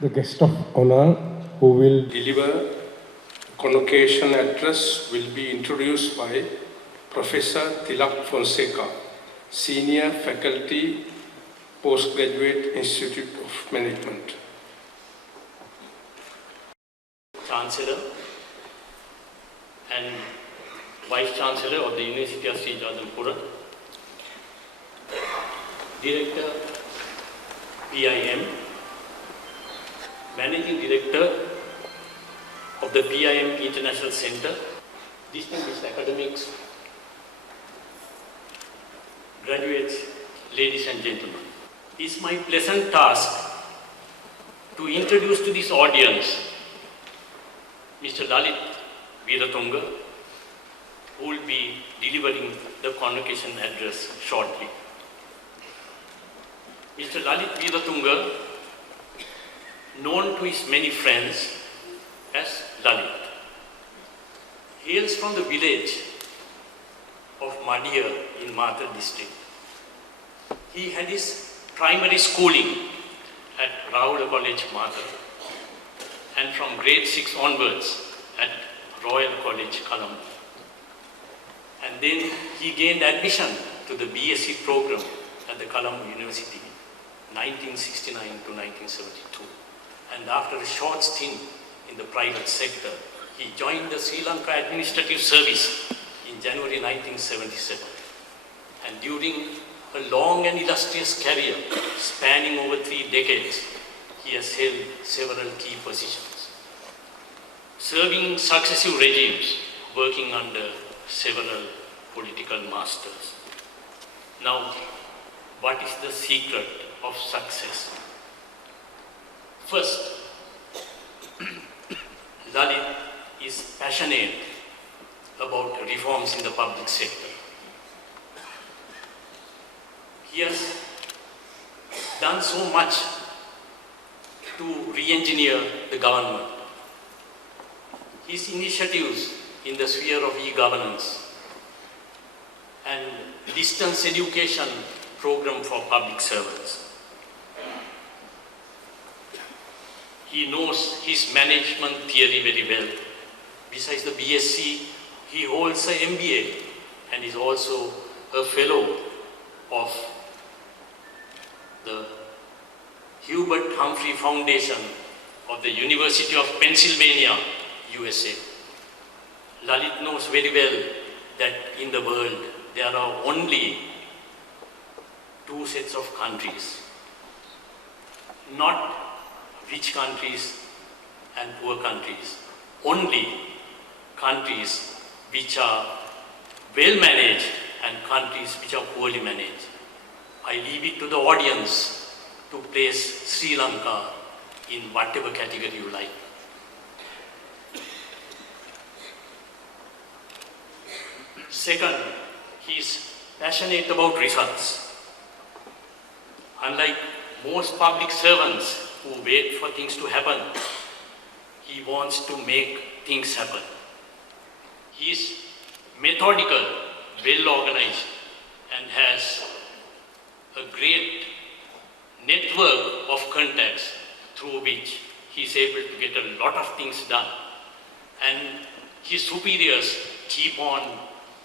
The guest of honor who will deliver convocation address will be introduced by Professor Tilak Fonseca, Senior Faculty, Postgraduate Institute of Management. Chancellor and Vice Chancellor of the University of Jayewardenepura, Director PIM, Managing Director of the PIM International Center, distinguished academics, graduates, ladies and gentlemen. It is my pleasant task to introduce to this audience Mr. Weerathunge, who will be delivering the convocation address shortly. Mr. Weerathunge, known to his many friends as Lalit, hails from the village of Madia in Mathur district. He had his primary schooling at Rahul College, Mathur, and from grade 6 onwards at Royal College, Colombo. And then he gained admission to the BSc program at the Colombo University, 1969 to 1972. And after a short stint in the private sector, he joined the Sri Lanka Administrative Service in January 1977. And during a long and illustrious career spanning over 3 decades, he has held several key positions, serving successive regimes, working under several political masters. Now, what is the secret of success? First, Lalit is passionate about reforms in the public sector. He has done so much to re-engineer the government. His initiatives in the sphere of e-governance and distance education program for public servants. He knows his management theory very well. Besides the BSc, he holds an MBA and is also a fellow of the Hubert Humphrey Foundation of the University of Pennsylvania, USA. Lalit knows very well that in the world there are only 2 sets of countries, not rich countries and poor countries, only countries which are well managed and countries which are poorly managed. I leave it to the audience to place Sri Lanka in whatever category you like. Second, he is passionate about results. Unlike most public servants who wait for things to happen, he wants to make things happen. He is methodical, well organized, and has a great network of contacts through which he is able to get a lot of things done. And his superiors keep on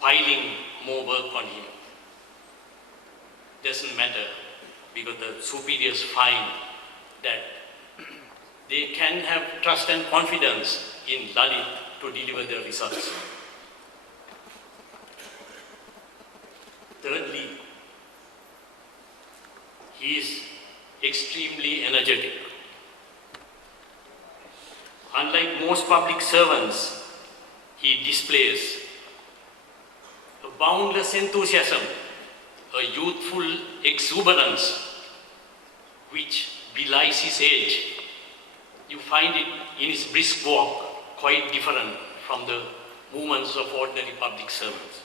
piling more work on him. Doesn't matter, because the superiors find that they can have trust and confidence in Lalit to deliver the results. Thirdly, he is extremely energetic. Unlike most public servants, he displays a boundless enthusiasm, a youthful exuberance which belies his age. You find it in his brisk walk, quite different from the movements of ordinary public servants.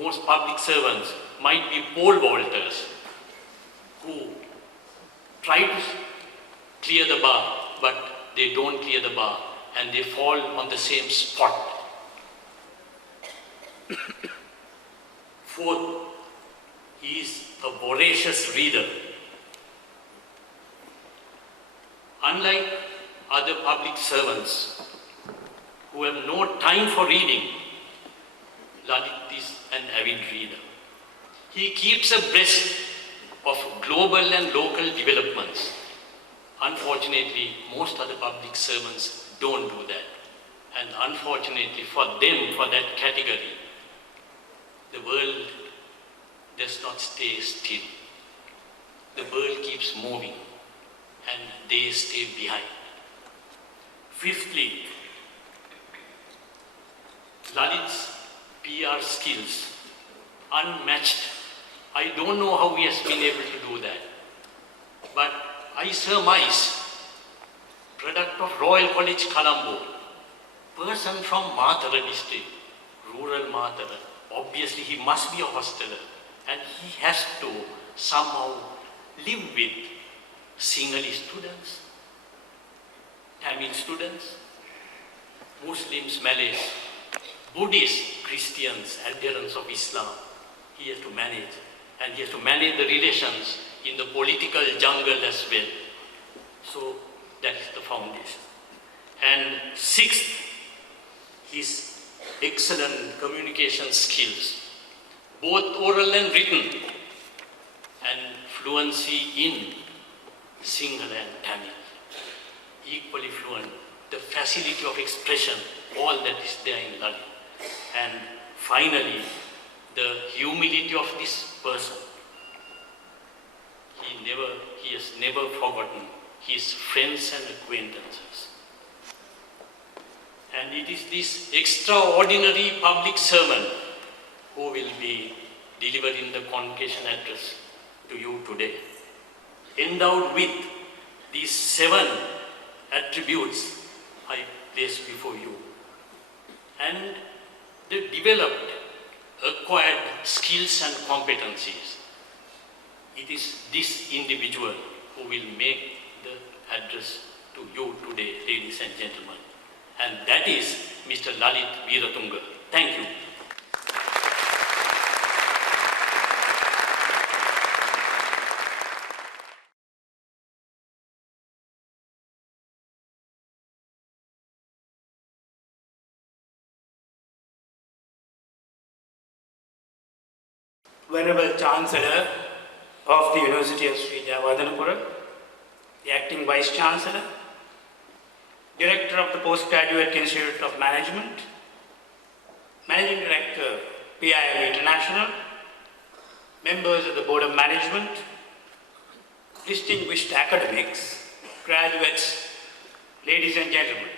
Most public servants might be pole vaulters who try to clear the bar, but they don't clear the bar and they fall on the same spot. Fourth, he is a voracious reader. unlike other public servants who have no time for reading, Lalit is an avid reader. He keeps abreast of global and local developments. Unfortunately, most other public servants don't do that. And unfortunately for them, for that category, the world does not stay still. The world keeps moving and they stay behind. Fifthly, Lalit's PR skills, unmatched. I don't know how he has been able to do that. But I surmise, product of Royal College, Colombo, person from Mathura district, rural Mathura, obviously he must be a hosteler and he has to somehow live with Sinhalese students, Tamil students, Muslims, Malays, Buddhists, Christians, adherents of Islam. He has to manage, and he has to manage the relations in the political jungle as well. So that is the foundation. And sixth, his excellent communication skills, both oral and written, and fluency in Sinhala and Tamil. Equally fluent, the facility of expression, all that is there in Lalit. And finally, the humility of this person. He has never forgotten his friends and acquaintances. And it is this extraordinary public servant who will be delivering the convocation address to you today. Endowed with these 7 attributes I place before you, and the developed, acquired skills and competencies. It is this individual who will make the address to you today, ladies and gentlemen. And that is Mr. Lalit Weerathunge. Thank you. Venerable Chancellor of the University of Sri Jayewardenepura, the Acting Vice Chancellor, Director of the Postgraduate Institute of Management, Managing Director, PIM International, members of the Board of Management, distinguished academics, graduates, ladies and gentlemen.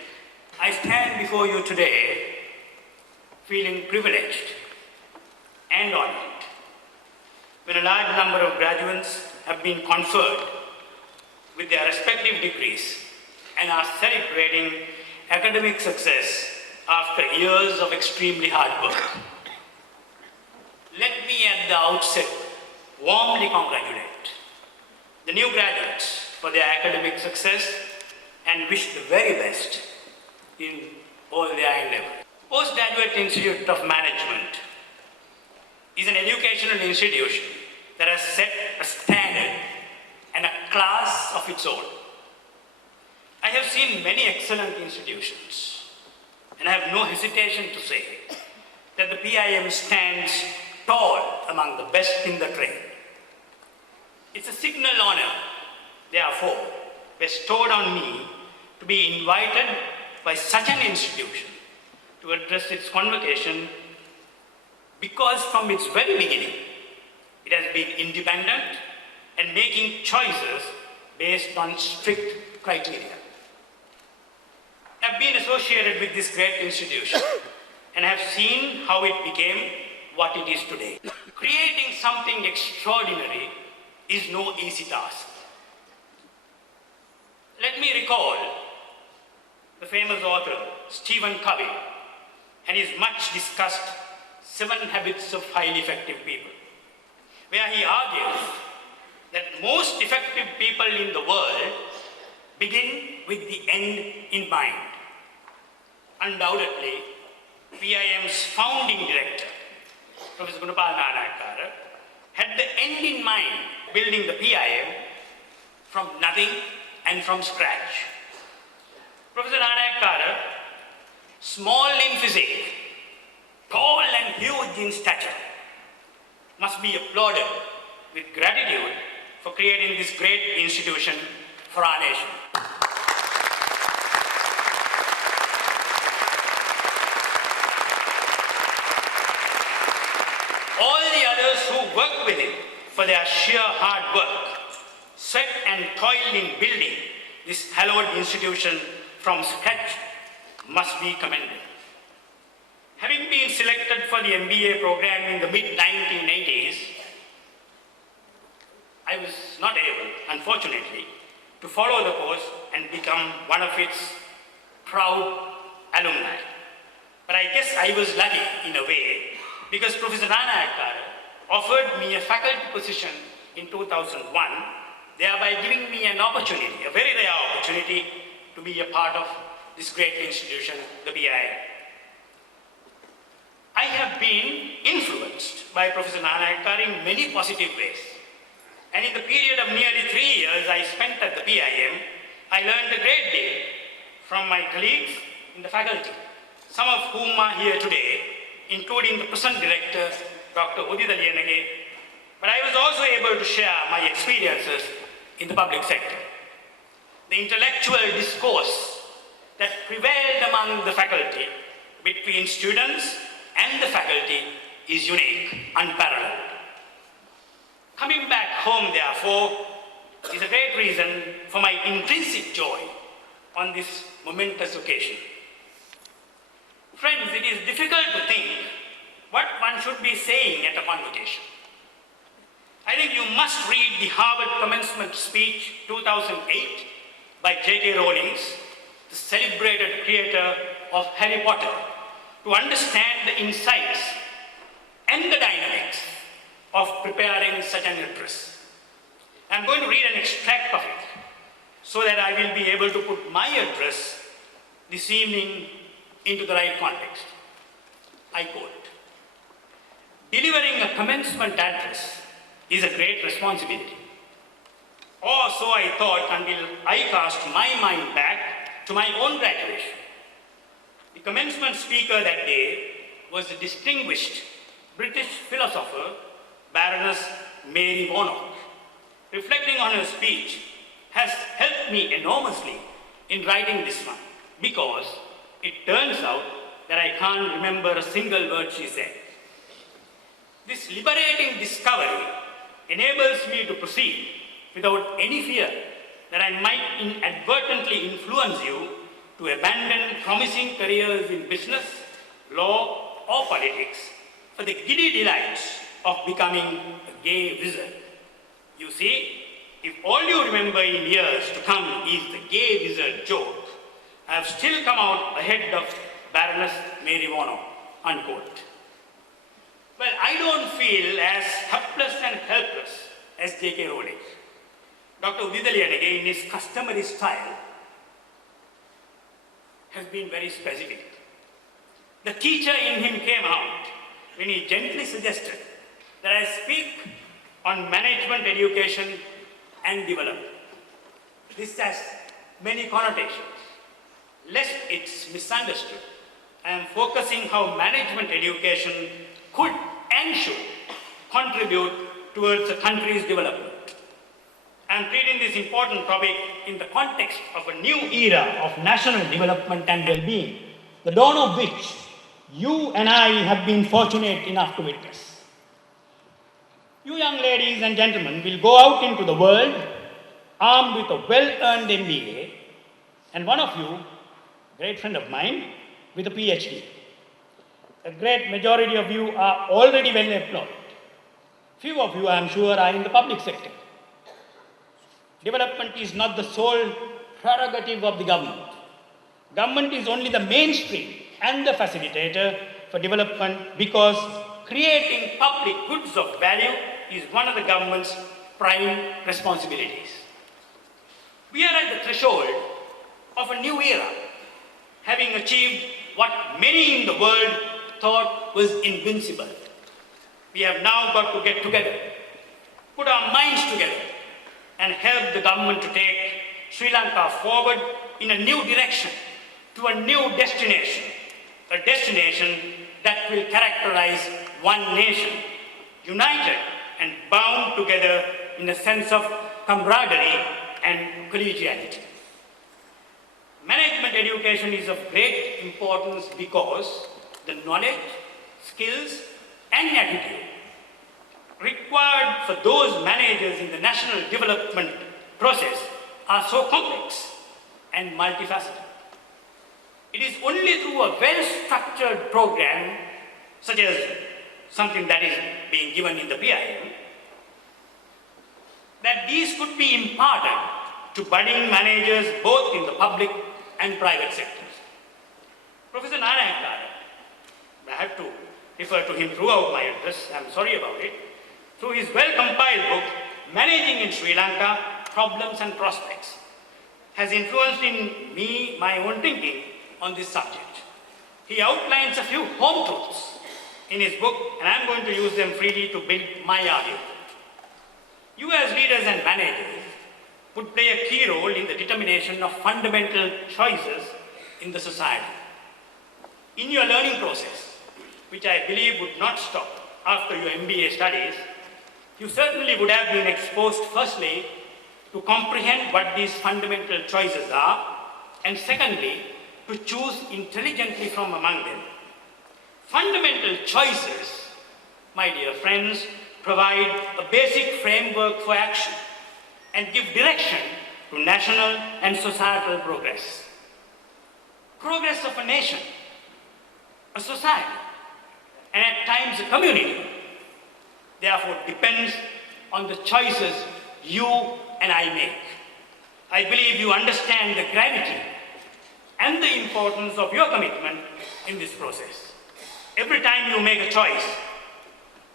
I stand before you today feeling privileged and honored when a large number of graduates have been conferred with their respective degrees and are celebrating academic success after years of extremely hard work. Let me at the outset warmly congratulate the new graduates for their academic success and wish the very best in all their endeavors. Postgraduate Institute of Management is an educational institution that has set a standard and a class of its own. I have seen many excellent institutions, and I have no hesitation to say that the PIM stands tall among the best in the trade. It's a signal honor, therefore, bestowed on me to be invited by such an institution to address its convocation, because from its very beginning, it has been independent and making choices based on strict criteria. I have been associated with this great institution and have seen how it became what it is today. Creating something extraordinary is no easy task. Let me recall the famous author Stephen Covey and his much discussed 7 Habits of Highly Effective People, where he argues that most effective people in the world begin with the end in mind. Undoubtedly, PIM's founding director, Professor had the end in mind, building the PIM from nothing and from scratch. Professor Nanayakkara, small in physique, tall and huge in stature, must be applauded with gratitude for creating this great institution for our nation. All the others who worked with him for their sheer hard work, sweat and toil in building this hallowed institution from scratch must be commended. Having been selected for the MBA program in the mid-1980s, I was not able, unfortunately, to follow the course and become one of its proud alumni. But I guess I was lucky in a way, because Professor Nanayakkara offered me a faculty position in 2001, thereby giving me an opportunity, a very rare opportunity, to be a part of this great institution, the BIM. I have been influenced by Professor Nanayakkara in many positive ways. And in the period of nearly 3 years I spent at the PIM, I learned a great deal from my colleagues in the faculty, some of whom are here today, including the present director, Dr. Lalitha. But I was also able to share my experiences in the public sector. The intellectual discourse that prevailed among the faculty between students and the faculty is unique, unparalleled. Coming back home, therefore, is a great reason for my intrinsic joy on this momentous occasion. Friends, it is difficult to think what one should be saying at a convocation. I think you must read the Harvard Commencement Speech 2008 by J.K. Rowling, the celebrated creator of Harry Potter, to understand the insights and the dynamics of preparing such an address. I'm going to read an extract of it so that I will be able to put my address this evening into the right context. I quote, "Delivering a commencement address is a great responsibility. Or so I thought until I cast my mind back to my own graduation. The commencement speaker that day was the distinguished British philosopher, Baroness Mary Warnock. Reflecting on her speech has helped me enormously in writing this one, because it turns out that I can't remember a single word she said. This liberating discovery enables me to proceed without any fear that I might inadvertently influence you to abandon promising careers in business, law, or politics for the giddy delights of becoming a gay wizard. You see, if all you remember in years to come is the gay wizard joke, I have still come out ahead of Baroness Mary Warnock," unquote. Well, I don't feel as helpless and helpless as J.K. Rowling. Dr. Lalitha, in his customary style, has been very specific. The teacher in him came out when he gently suggested that I speak on management education and development. This has many connotations. Lest it's misunderstood, I am focusing how management education could and should contribute towards a country's development. I am treating this important topic in the context of a new era of national development and well-being, the dawn of which you and I have been fortunate enough to witness. You young ladies and gentlemen will go out into the world armed with a well-earned MBA, and one of you, a great friend of mine, with a PhD. A great majority of you are already well employed. Few of you, I am sure, are in the public sector. Development is not the sole prerogative of the government. Government is only the mainstream and the facilitator for development, because creating public goods of value is one of the government's prime responsibilities. We are at the threshold of a new era, having achieved what many in the world thought was invincible. We have now got to get together, put our minds together, and help the government to take Sri Lanka forward in a new direction, to a new destination, a destination that will characterize one nation, united and bound together in a sense of camaraderie and collegiality. Management education is of great importance because the knowledge, skills, and attitude required for those managers in the national development process are so complex and multifaceted. It is only through a well-structured program, such as something that is being given in the PIM, that these could be imparted to budding managers both in the public and private sectors. Professor Narayan, I have to refer to him throughout my address, I'm sorry about it, through his well-compiled book, Managing in Sri Lanka, Problems and Prospects, has influenced in me my own thinking on this subject. He outlines a few home truths in his book, and I'm going to use them freely to build my argument. You as leaders and managers would play a key role in the determination of fundamental choices in the society. In your learning process, which I believe would not stop after your MBA studies, you certainly would have been exposed firstly to comprehend what these fundamental choices are, and secondly, to choose intelligently from among them. Fundamental choices, my dear friends, provide a basic framework for action and give direction to national and societal progress. Progress of a nation, a society, and at times a community, therefore depends on the choices you and I make. I believe you understand the gravity and the importance of your commitment in this process. Every time you make a choice,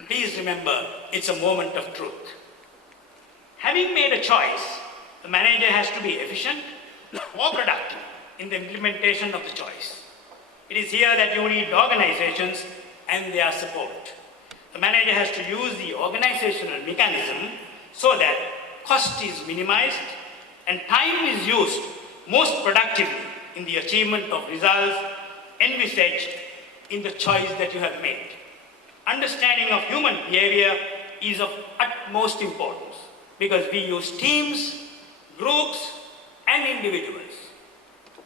please remember it's a moment of truth. Having made a choice, the manager has to be efficient or productive in the implementation of the choice. It is here that you need organizations and their support. The manager has to use the organizational mechanism so that cost is minimized and time is used most productively in the achievement of results envisaged in the choice that you have made. Understanding of human behavior is of utmost importance because we use teams, groups, and individuals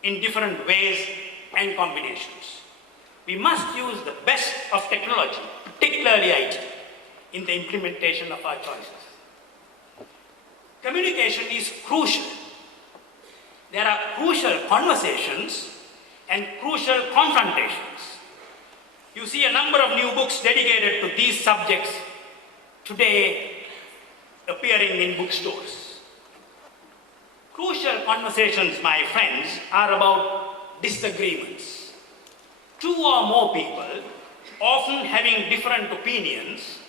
in different ways and combinations. We must use the best of technology, particularly IT, in the implementation of our choices. Communication is crucial. There are crucial conversations and crucial confrontations. You see a number of new books dedicated to these subjects today appearing in bookstores. Crucial conversations, my friends, are about disagreements. Two or more people, often having different opinions,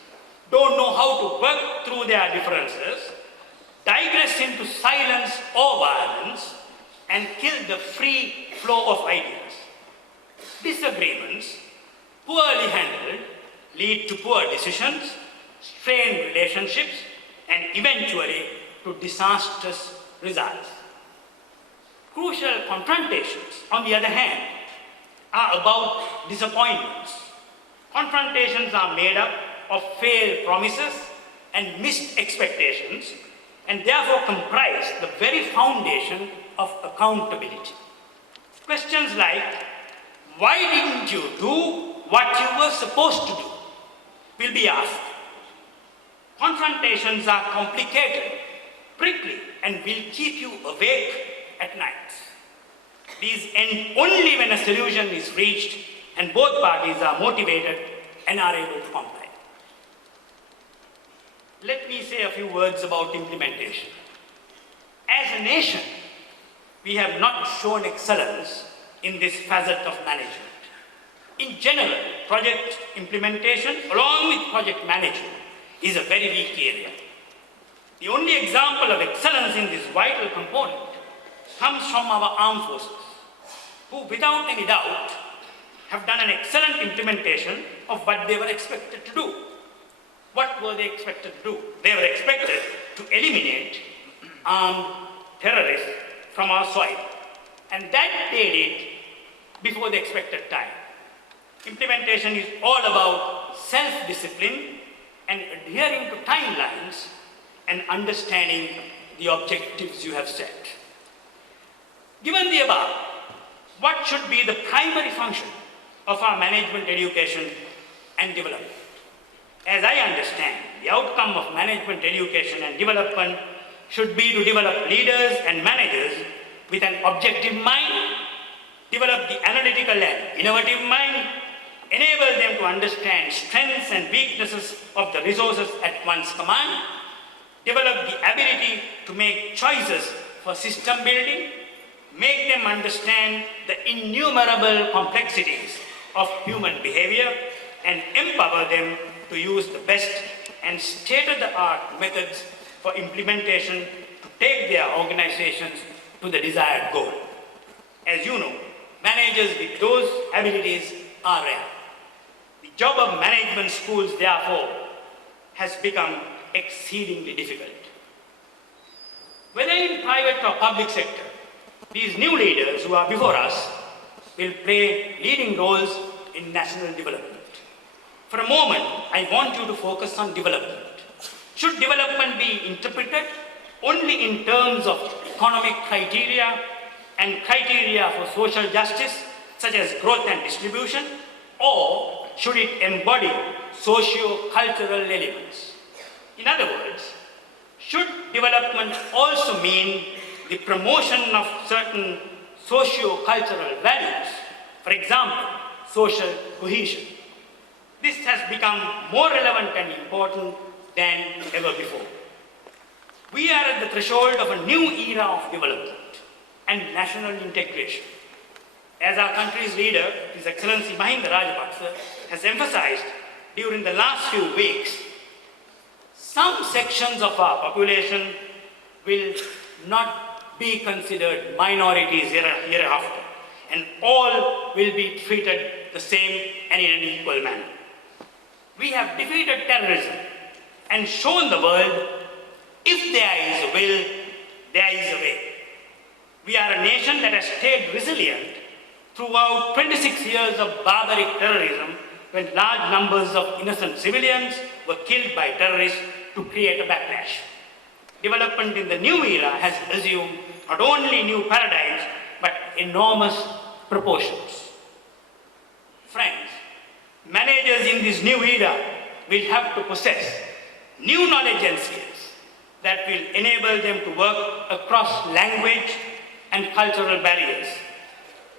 don't know how to work through their differences, digress into silence or violence, and kill the free flow of ideas. Disagreements, poorly handled, lead to poor decisions, strained relationships, and eventually to disastrous results. Crucial confrontations, on the other hand, are about disappointments. Confrontations are made up of failed promises and missed expectations, and therefore comprise the very foundation of accountability. Questions like, why didn't you do what you were supposed to do, will be asked. Confrontations are complicated, prickly, and will keep you awake at night. These end only when a solution is reached and both parties are motivated and are able to comply. Let me say a few words about implementation. As a nation, we have not shown excellence in this facet of management. In general, project implementation, along with project management, is a very weak area. The only example of excellence in this vital component comes from our armed forces, who without any doubt have done an excellent implementation of what they were expected to do. What were they expected to do? They were expected to eliminate armed terrorists from our soil. And that they did before the expected time. Implementation is all about self-discipline and adhering to timelines and understanding the objectives you have set. Given the above, what should be the primary function of our management education and development? As I understand, the outcome of management education and development should be to develop leaders and managers with an objective mind, develop the analytical and innovative mind, enable them to understand strengths and weaknesses of the resources at one's command, develop the ability to make choices for system building, make them understand the innumerable complexities of human behavior, and empower them to use the best and state-of-the-art methods for implementation to take their organizations to the desired goal. As you know, managers with those abilities are rare. The job of management schools, therefore, has become exceedingly difficult. Whether in private or public sector, these new leaders who are before us will play leading roles in national development. For a moment, I want you to focus on development. Should development be interpreted only in terms of economic criteria and criteria for social justice, such as growth and distribution, or should it embody socio-cultural elements? In other words, should development also mean the promotion of certain socio-cultural values, for example, social cohesion? This has become more relevant and important than ever before. We are at the threshold of a new era of development and national integration. As our country's leader, His Excellency Mahinda Rajapaksa, has emphasized during the last few weeks, some sections of our population will not be considered minorities hereafter, and all will be treated the same and in an equal manner. We have defeated terrorism and shown the world, if there is a will, there is a way. We are a nation that has stayed resilient throughout 26 years of barbaric terrorism, when large numbers of innocent civilians were killed by terrorists to create a backlash. Development in the new era has assumed not only new paradigms, but enormous proportions. Friends, managers in this new era will have to possess new knowledge and skills that will enable them to work across language and cultural barriers,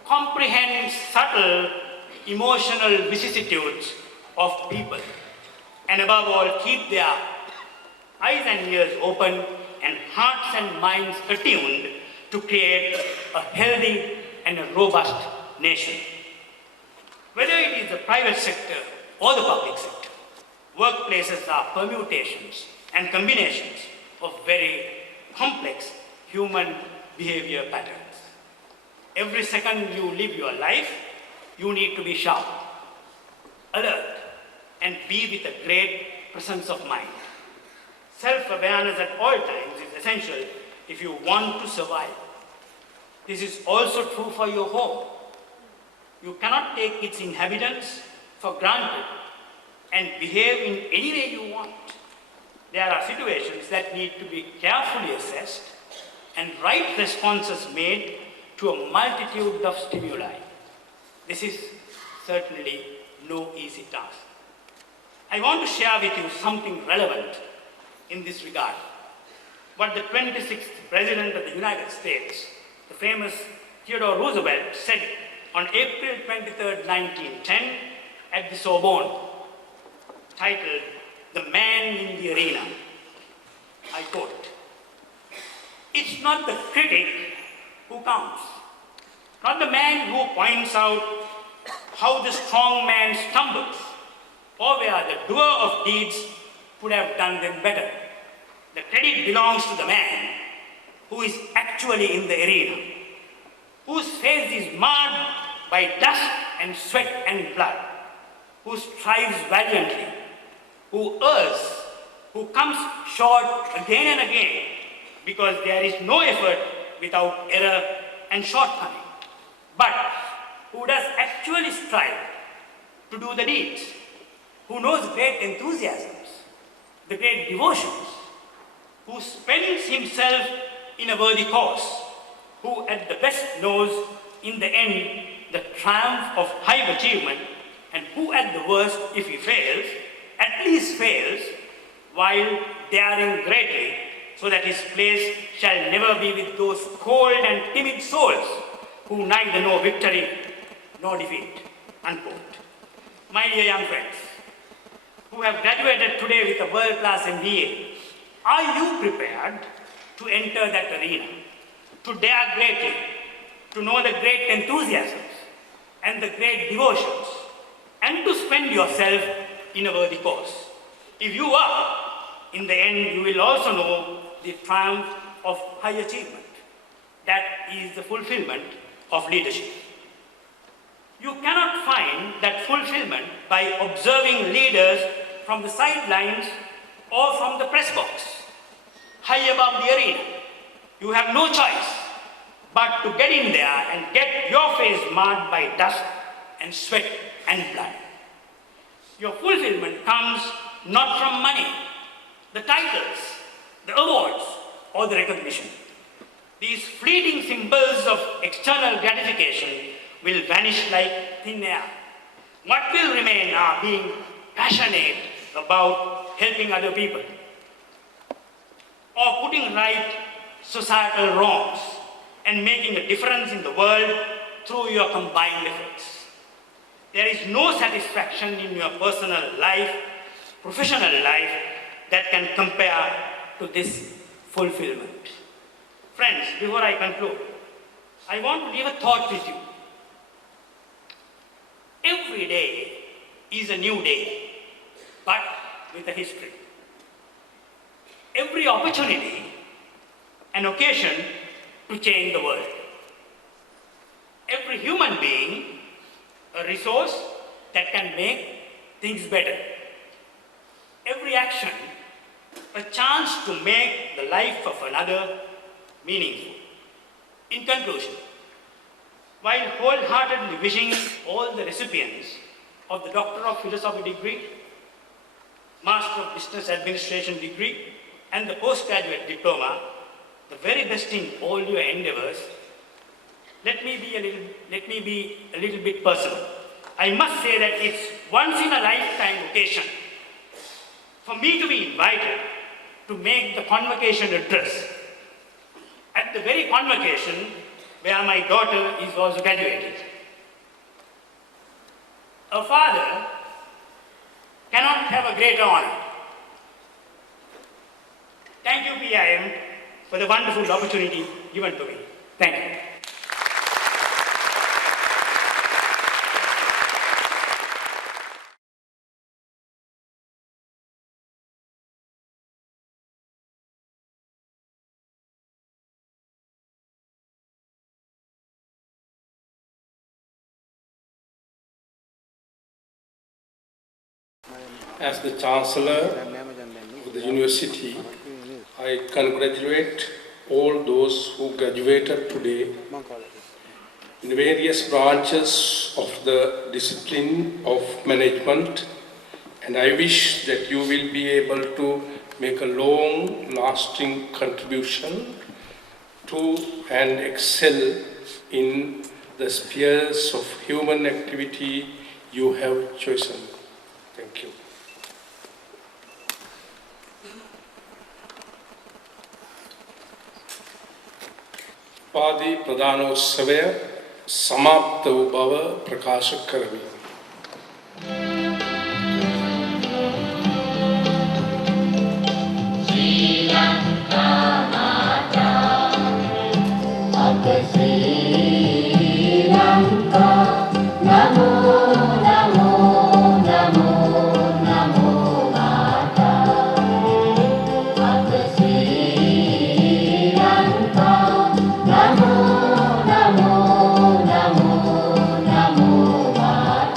comprehend subtle emotional vicissitudes of people, and above all, keep their eyes and ears open and hearts and minds attuned to create a healthy and a robust nation. Whether it is the private sector or the public sector, workplaces are permutations and combinations of very complex human behavior patterns. Every second you live your life, you need to be sharp, alert, and be with a great presence of mind. Self-awareness at all times is essential if you want to survive. This is also true for your home. You cannot take its inhabitants for granted and behave in any way you want. There are situations that need to be carefully assessed and right responses made to a multitude of stimuli. This is certainly no easy task. I want to share with you something relevant in this regard. What the 26th President of the United States, the famous Theodore Roosevelt, said on April 23, 1910 at the Sorbonne, titled "The Man in the Arena." I quote, "It's not the critic who counts, not the man who points out how the strong man stumbles, or where the doer of deeds could have done them better. The credit belongs to the man who is actually in the arena, whose face is marred by dust and sweat and blood, who strives valiantly, who errs, who comes short again and again, because there is no effort without error and shortcoming, but who does actually strive to do the deeds, who knows great enthusiasms, the great devotions, who spends himself in a worthy cause, who at the best knows in the end the triumph of high achievement, and who at the worst, if he fails, at least fails while daring greatly, so that his place shall never be with those cold and timid souls who neither know victory nor defeat. Unquote. My dear young friends, who have graduated today with a world-class MBA, are you prepared to enter that arena, to dare greatly, to know the great enthusiasms and the great devotions, and to spend yourself in a worthy cause? If you are, in the end, you will also know the triumph of high achievement. That is the fulfillment of leadership. You cannot find that fulfillment by observing leaders from the sidelines or from the press box, high above the arena. You have no choice but to get in there and get your face marred by dust and sweat and blood. Your fulfillment comes not from money, the titles, the awards, or the recognition. These fleeting symbols of external gratification will vanish like thin air. What will remain are being passionate about helping other people or putting right societal wrongs and making a difference in the world through your combined efforts. There is no satisfaction in your personal life, professional life, that can compare to this fulfillment. Friends, before I conclude, I want to leave a thought with you. Every day is a new day, but with a history. Every opportunity, an occasion to change the world. Every human being, a resource that can make things better. Every action, a chance to make the life of another meaningful. In conclusion, while wholeheartedly wishing all the recipients of the Doctor of Philosophy degree, Master of Business Administration degree, and the Postgraduate diploma the very best in all your endeavors, let me be a little bit personal. I must say that it's once in a lifetime occasion for me to be invited to make the convocation address at the very convocation where my daughter is also graduating. A father cannot have a greater honor. Thank you, PIM, for the wonderful opportunity given to me. Thank you. As the Chancellor of the University, I congratulate all those who graduated today in various branches of the discipline of management, and I wish that you will be able to make a long-lasting contribution to and excel in the spheres of human activity you have chosen. Thank you. उपाधि प्रदानोत्सवය समाप्त වූ බව ප්‍රකාශ කරමි. Sri Lanka Mata, Ate Sri Lanka, Namo Namo Namo Namo Mata, Ate Sri Lanka. Namo, Namo, Namo, Namo, Mata.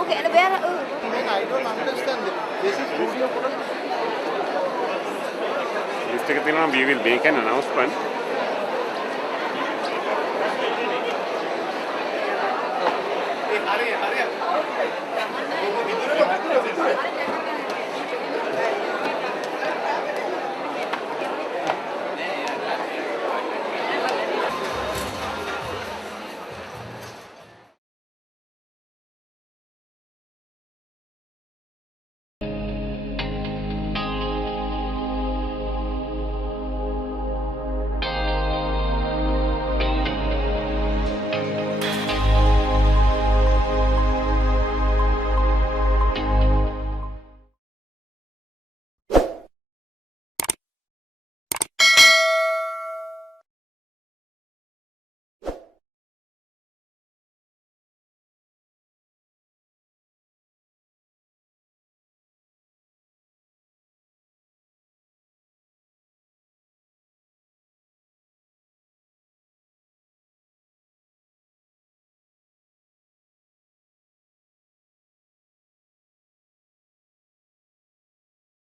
Okay, and where? I don't understand. This is studio. Mr. Kathina, we will make an announcement.